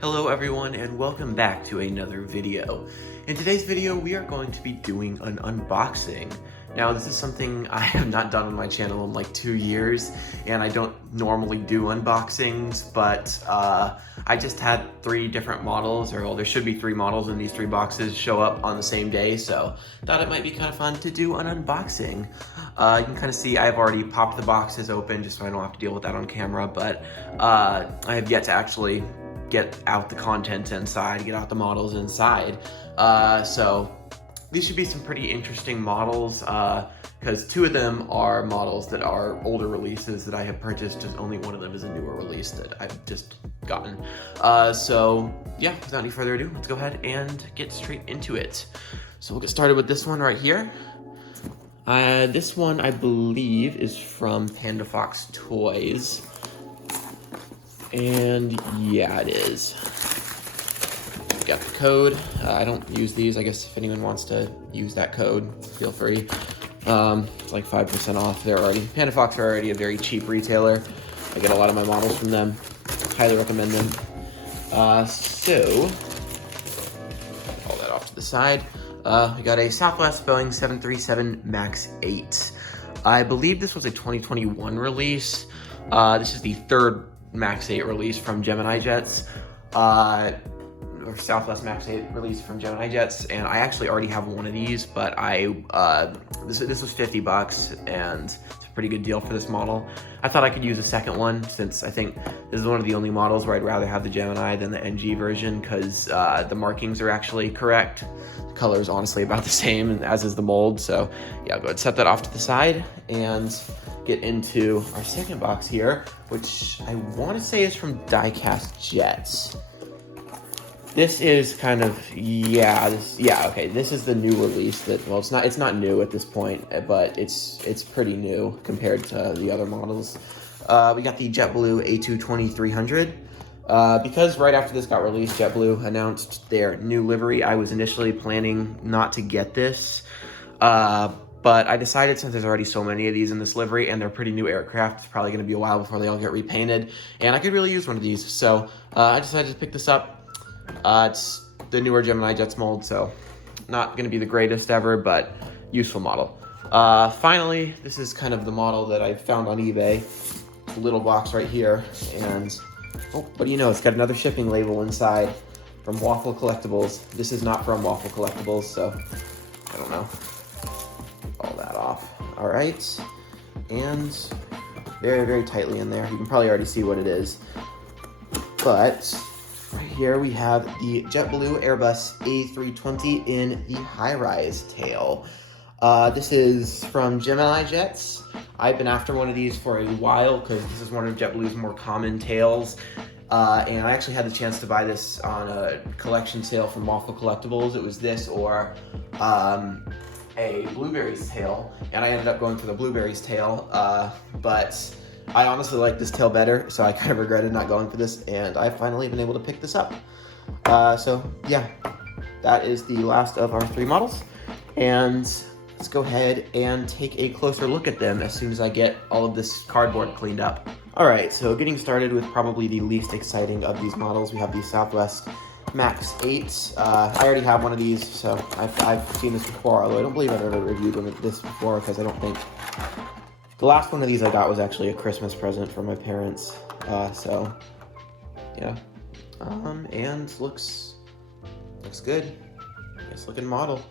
Hello everyone and welcome back to another video. In today's video we are going to be doing an unboxing. Now this is something I have not done on my channel in like 2 years and I don't normally do unboxings, but I just had 3 different models, or well, there should be 3 models and these 3 boxes show up on the same day, so thought it might be kind of fun to do an unboxing. You can kind of see I've already popped the boxes open just so I don't have to deal with that on camera, but I have yet to actually get out the contents inside, get out the models inside. So these should be some pretty interesting models because 2 of them are models that are older releases that I have purchased, just only one of them is a newer release that I've just gotten. So yeah, without any further ado, let's go ahead and get straight into it. So we'll get started with this one right here. This one I believe is from Panda Fox Toys. And yeah, it is. We got the code. I don't use these. I guess if anyone wants to use that code, feel free. It's like 5% off. Panda Fox are already a very cheap retailer. I get a lot of my models from them. Highly recommend them. So, all that off to the side. We got a Southwest Boeing 737 MAX 8. I believe this was a 2021 release. This is the 3rd MAX 8 release from Gemini Jets, or Southwest MAX 8 release from Gemini Jets, and I actually already have one of these, but this was $50 and it's a pretty good deal for this model. I thought I could use a second one since I think this is one of the only models where I'd rather have the Gemini than the NG version because the markings are actually correct. The color is honestly about the same, as is the mold, so yeah, I'll go ahead and set that off to the side and get into our second box here, which I want to say is from Diecast Jets. This is kind of, okay, this is the new release that, well, it's not new at this point, but it's pretty new compared to the other models. We got the JetBlue A220-300. Because right after this got released, JetBlue announced their new livery. I was initially planning not to get this, but I decided since there's already so many of these in this livery and they're pretty new aircraft, it's probably going to be a while before they all get repainted, and I could really use one of these. So I decided to pick this up. It's the newer Gemini Jets mold, so not going to be the greatest ever, but useful model. Finally, this is kind of the model that I found on eBay. A little box right here, and oh, what do you know? It's got another shipping label inside from Waffle Collectibles. This is not from Waffle Collectibles, so I don't know. All that off. All right, and very, very tightly in there. You can probably already see what it is. But right here we have the JetBlue Airbus A320 in the high-rise tail. This is from Gemini Jets. I've been after one of these for a while because this is one of JetBlue's more common tails. And I actually had the chance to buy this on a collection sale from Waffle Collectibles. It was this or a Blueberries tail, and I ended up going for the Blueberries tail, but I honestly like this tail better, so I kind of regretted not going for this, and I've finally been able to pick this up. So yeah, that is the last of our 3 models, and let's go ahead and take a closer look at them as soon as I get all of this cardboard cleaned up. Alright, so getting started with probably the least exciting of these models, we have the Southwest MAX 8. I already have one of these, so I've seen this before, although I don't believe I've ever reviewed one of this before because I don't think... The last one of these I got was actually a Christmas present from my parents, so yeah. And looks good. Nice looking model.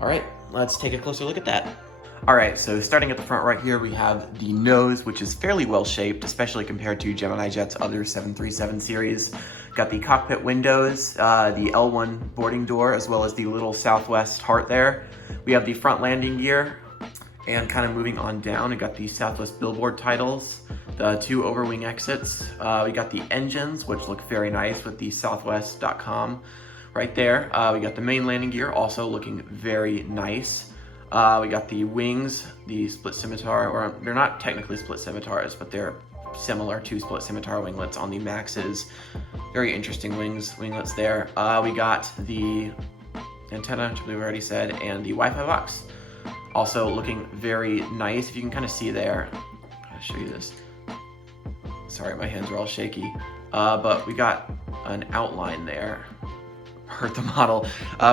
Alright, let's take a closer look at that. Alright, so starting at the front right here, we have the nose, which is fairly well shaped, especially compared to Gemini Jet's other 737 series. Got the cockpit windows, the L1 boarding door, as well as the little Southwest heart there. We have the front landing gear, and kind of moving on down, we got the Southwest billboard titles, the 2 overwing exits. We got the engines, which look very nice with the southwest.com right there. We got the main landing gear, also looking very nice. We got the wings, the split scimitar, or they're not technically split scimitars, but they're similar to split scimitar winglets on the Maxes. Very interesting winglets there. We got the antenna, which we already said, and the Wi-Fi box. Also looking very nice. If you can kind of see there, I'll show you this. Sorry, my hands are all shaky. but we got an outline there. Hurt the model.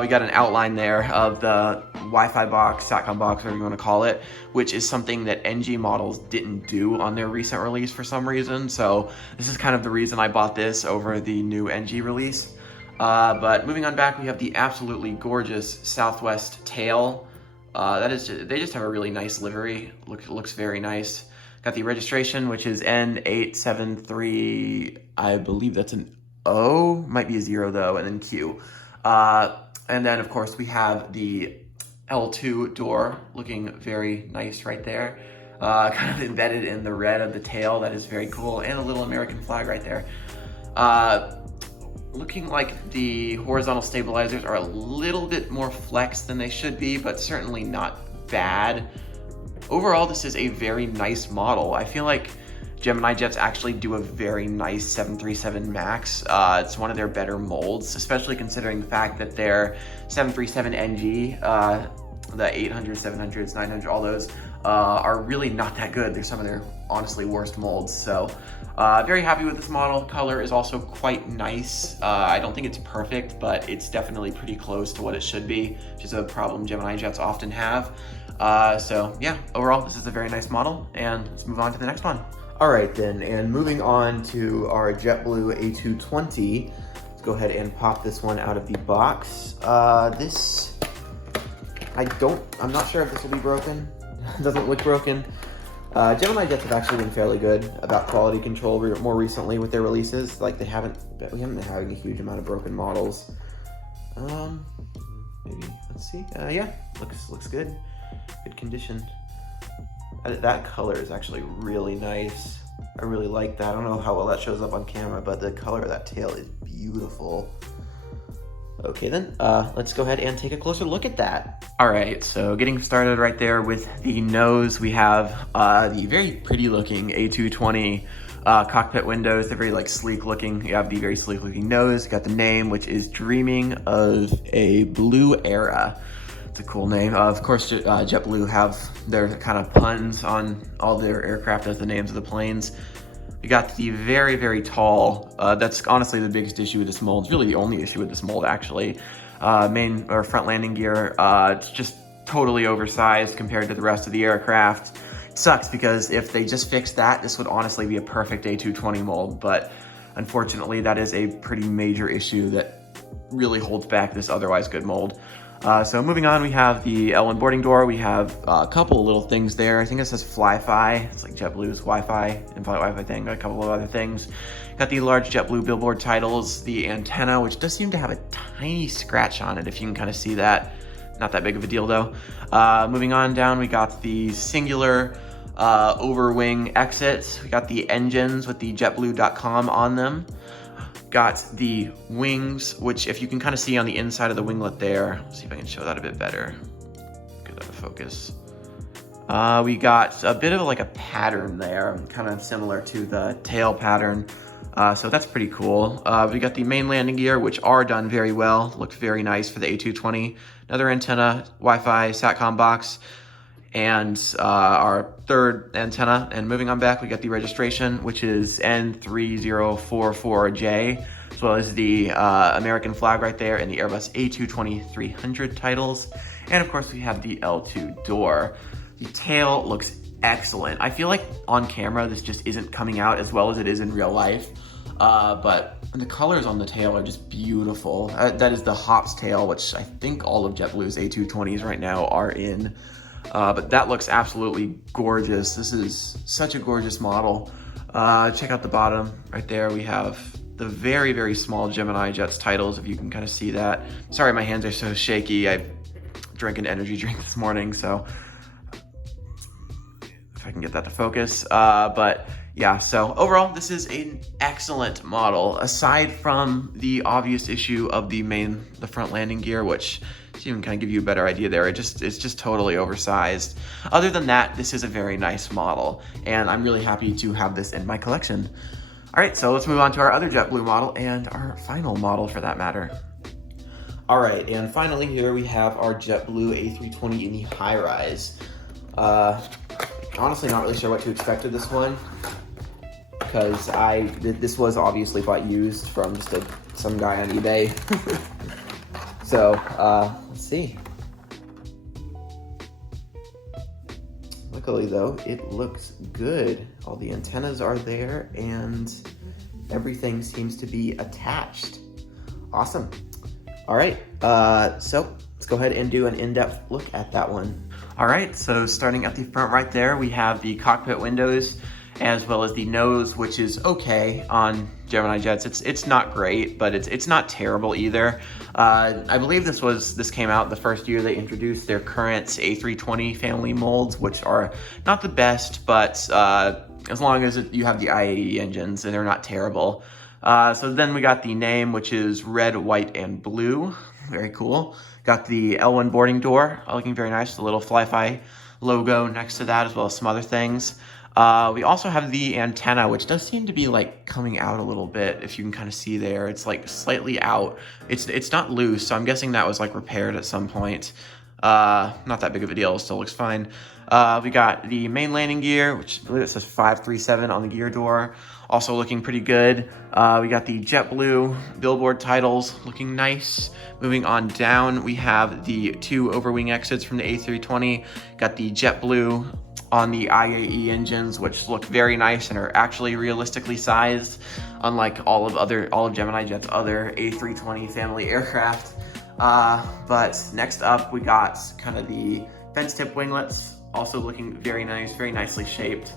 We got an outline there of the Wi-Fi box, SATCOM box, whatever you want to call it, which is something that NG models didn't do on their recent release for some reason. So this is kind of the reason I bought this over the new NG release. But moving on back, we have the absolutely gorgeous Southwest tail. They just have a really nice livery. Looks very nice. Got the registration, which is N873. I believe that's an O, might be a 0 though, and then Q. And then of course we have the L2 door, looking very nice right there. Kind of embedded in the red of the tail, that is very cool, and a little American flag right there. Looking like the horizontal stabilizers are a little bit more flexed than they should be, but certainly not bad. Overall, this is a very nice model. I feel like Gemini jets actually do a very nice 737 MAX. It's one of their better molds, especially considering the fact that their 737 NG, the 800, 700s, 900, all those are really not that good. They're some of their honestly worst molds. So very happy with this model. Color is also quite nice. I don't think it's perfect, but it's definitely pretty close to what it should be, which is a problem Gemini jets often have. So yeah, overall, this is a very nice model, and let's move on to the next one. All right then, and moving on to our JetBlue A220, let's go ahead and pop this one out of the box. I'm not sure if this will be broken. It doesn't look broken. Gemini jets have actually been fairly good about quality control more recently with their releases. Like we haven't been having a huge amount of broken models. Maybe, let's see. Yeah, looks good. Good condition. That color is actually really nice. I really like that. I don't know how well that shows up on camera, but the color of that tail is beautiful. Okay then, let's go ahead and take a closer look at that. All right, so getting started right there with the nose, we have the very pretty looking A220 cockpit windows. They're very sleek looking. You have the very sleek looking nose. You got the name, which is Dreaming of a Blue Era. It's a cool name. Of course, JetBlue have their kind of puns on all their aircraft as the names of the planes. We got the very, very tall, that's honestly the biggest issue with this mold. It's really the only issue with this mold, actually. Main or front landing gear, it's just totally oversized compared to the rest of the aircraft. It sucks because if they just fixed that, this would honestly be a perfect A220 mold, but unfortunately that is a pretty major issue that really holds back this otherwise good mold. So moving on, we have the L1 boarding door. We have a couple of little things there. I think it says Fly-Fi. It's like JetBlue's Wi-Fi, in-flight Wi-Fi thing, a couple of other things. Got the large JetBlue billboard titles, the antenna, which does seem to have a tiny scratch on it, if you can kind of see that. Not that big of a deal though. Moving on down, we got the singular over-wing exits. We got the engines with the JetBlue.com on them. Got the wings, which if you can kind of see on the inside of the winglet there, let's see if I can show that a bit better. Get out of focus. We got a bit of a pattern there, kind of similar to the tail pattern. So that's pretty cool. We got the main landing gear, which are done very well. Looked very nice for the A220. Another antenna, Wi-Fi, SATCOM box, and our third antenna. And moving on back, we got the registration, which is N3044J, as well as the American flag right there and the Airbus A220-300 titles. And of course, we have the L2 door. The tail looks excellent. I feel like on camera, this just isn't coming out as well as it is in real life. But the colors on the tail are just beautiful. That is the Hops tail, which I think all of JetBlue's A220s right now are in. But that looks absolutely gorgeous. This is such a gorgeous model. Check out the bottom right there. We have the very, very small Gemini Jets titles, if you can kind of see that. Sorry, my hands are so shaky. I drank an energy drink this morning, so if I can get that to focus. But yeah, so overall, this is an excellent model. Aside from the obvious issue of the front landing gear, which to even kind of give you a better idea there, it's just totally oversized. Other than that, this is a very nice model, and I'm really happy to have this in my collection. All right, so let's move on to our other JetBlue model and our final model for that matter. All right, and finally here we have our JetBlue A320 in the high-rise. Honestly, not really sure what to expect of this one. because this was obviously bought used from just some guy on eBay. So, let's see. Luckily though, it looks good. All the antennas are there and everything seems to be attached. Awesome. All right, so let's go ahead and do an in-depth look at that one. All right, so starting at the front right there, we have the cockpit windows as well as the nose, which is okay on Gemini jets. It's not great, but it's not terrible either. I believe this came out the first year they introduced their current A320 family molds, which are not the best, but as long as you have the IAE engines, and they're not terrible. So then we got the name, which is red, white, and blue. Very cool. Got the L1 boarding door, looking very nice. The little Fly-Fi logo next to that, as well as some other things. We also have the antenna, which does seem to be like coming out a little bit. If you can kind of see there, it's like slightly out. It's not loose, so I'm guessing that was like repaired at some point. Not that big of a deal, still looks fine. We got the main landing gear, which I believe it says 537 on the gear door. Also looking pretty good. We got the JetBlue billboard titles looking nice. Moving on down, we have the 2 overwing exits from the A320. Got the JetBlue on the IAE engines, which look very nice and are actually realistically sized, unlike all of Gemini Jet's other A320 family aircraft. But next up, we got kind of the fence tip winglets, also looking very nice, very nicely shaped.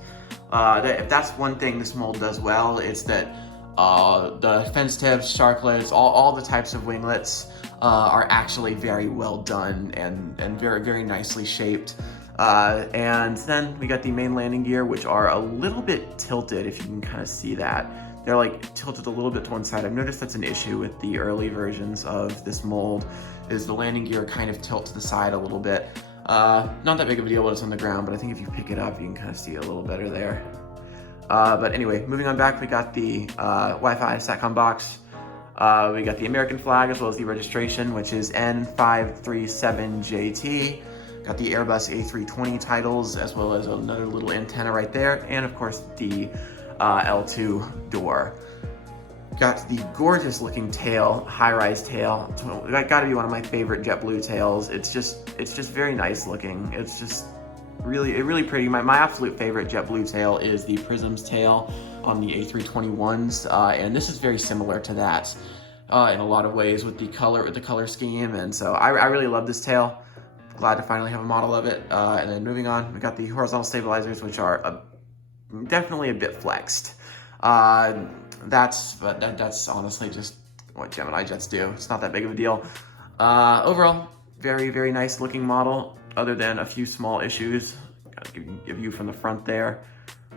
If that's one thing this mold does well, it's that the fence tips, sharklets, all the types of winglets are actually very well done and very, very nicely shaped. And then we got the main landing gear, which are a little bit tilted, if you can kind of see that. They're like tilted a little bit to one side. I've noticed that's an issue with the early versions of this mold, is the landing gear kind of tilt to the side a little bit. Not that big of a deal when it's on the ground, but I think if you pick it up, you can kind of see it a little better there. But anyway, moving on back, we got the Wi-Fi SATCOM box. We got the American flag as well as the registration, which is N537JT. Got the Airbus A320 titles as well as another little antenna right there, and of course the L2 door. Got the gorgeous looking tail, high-rise tail. That got to be one of my favorite JetBlue tails. It's just very nice looking. It's just really pretty. My absolute favorite JetBlue tail is the Prism's tail on the A321s, and this is very similar to that in a lot of ways with the color scheme. And so I really love this tail. Glad to finally have a model of it. And then moving on, we got the horizontal stabilizers, which are definitely a bit flexed. That's honestly just what Gemini jets do. It's not that big of a deal. Overall, very nice looking model, other than a few small issues. Gotta give you from the front there.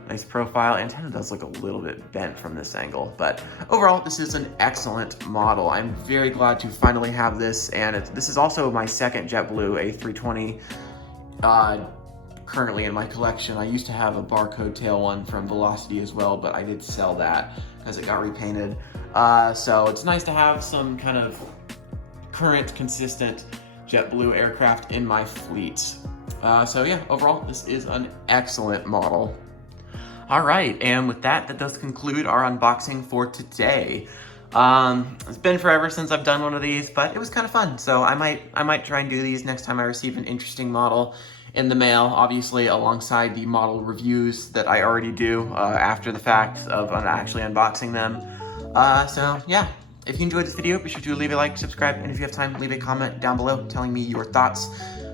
Nice profile. Antenna does look a little bit bent from this angle, but overall, this is an excellent model. I'm very glad to finally have this, and this is also my second JetBlue A320 currently in my collection. I used to have a barcode tail one from Velocity as well, but I did sell that because it got repainted. So it's nice to have some kind of current, consistent JetBlue aircraft in my fleet. So yeah, overall, this is an excellent model. All right, and with that does conclude our unboxing for today. It's been forever since I've done one of these, but it was kind of fun. So I might try and do these next time I receive an interesting model in the mail, obviously alongside the model reviews that I already do after the fact of actually unboxing them. So yeah, if you enjoyed this video, be sure to leave a like, subscribe, and if you have time, leave a comment down below telling me your thoughts.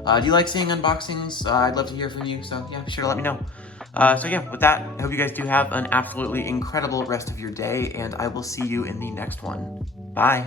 Do you like seeing unboxings? I'd love to hear from you, so yeah, be sure to let me know. So yeah, with that, I hope you guys do have an absolutely incredible rest of your day, and I will see you in the next one. Bye.